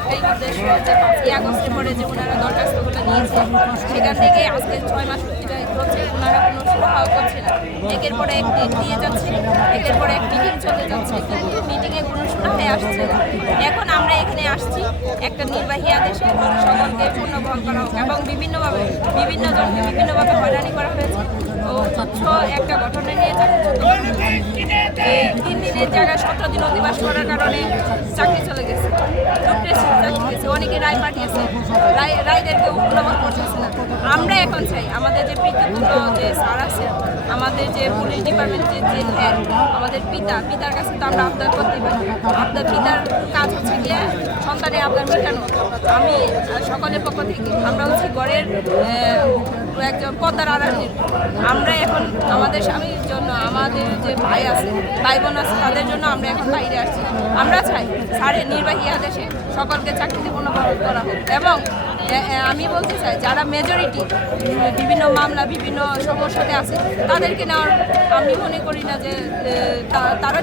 একটাই উদ্দেশ্য যে 5ই আগস্টের পরে যে ওনারা দরখাস্তগুলো নিয়েছে সেখান থেকে আজকে 6 মাস অতিবাহিত হচ্ছে, ওনারা কোনো সুরাহাও করছে না। একের পরে এক ডেট দিয়ে যাচ্ছে, একের পরে এক মিটিং চলে যাচ্ছে, কিন্তু মিটিংয়ে কোনো সুরাহাই আসছে না। এখন আমরা এখানে আসছি একটা নির্বাহী আদেশে সকলকে পূর্ণ বহন করা হোক এবং বিভিন্ন জনকে বিভিন্নভাবে হয়রানি করা হয়েছে ও তুচ্ছ একটা ঘটনা নিয়ে এই 3 দিনের জায়গায় 17 দিন অধিবাস করার কারণে চাকরি চলে গেছে, চাকরি গেছে, অনেকে রায় পাঠিয়েছে, রায়দেরকে উপলব্ধ করতেছে না। আমরা এখন চাই আমাদের যে পিতৃতুল্য যে স্যার আছে, আমাদের যে পুলিশ ডিপার্টমেন্টের যে হেড, আমাদের পিতার কাছে তো আমরা আবদার করতে পারি। আপনার পিতার কাজ হচ্ছে গিয়ে সন্তানের আবদার মেটানো। আমি সকলের পক্ষ থেকে আমরা হচ্ছে ঘরের একজন পর্দার আড়ালের, আমরা এখন আমাদের স্বামীর জন্য, আমাদের যে ভাই আছে, ভাই বোন আছে, তাদের জন্য আমরা এখন বাইরে আসছি। আমরা চাই স্যারের নির্বাহী আদেশে সকলকে চাকরিতে পুনর্বহাল করা হোক এবং আমি বলতে চাই যারা মেজরিটি বিভিন্ন মামলা বিভিন্ন সমস্যাতে আছে তাদেরকে নেওয়ার আমি মনে করি না যে তারা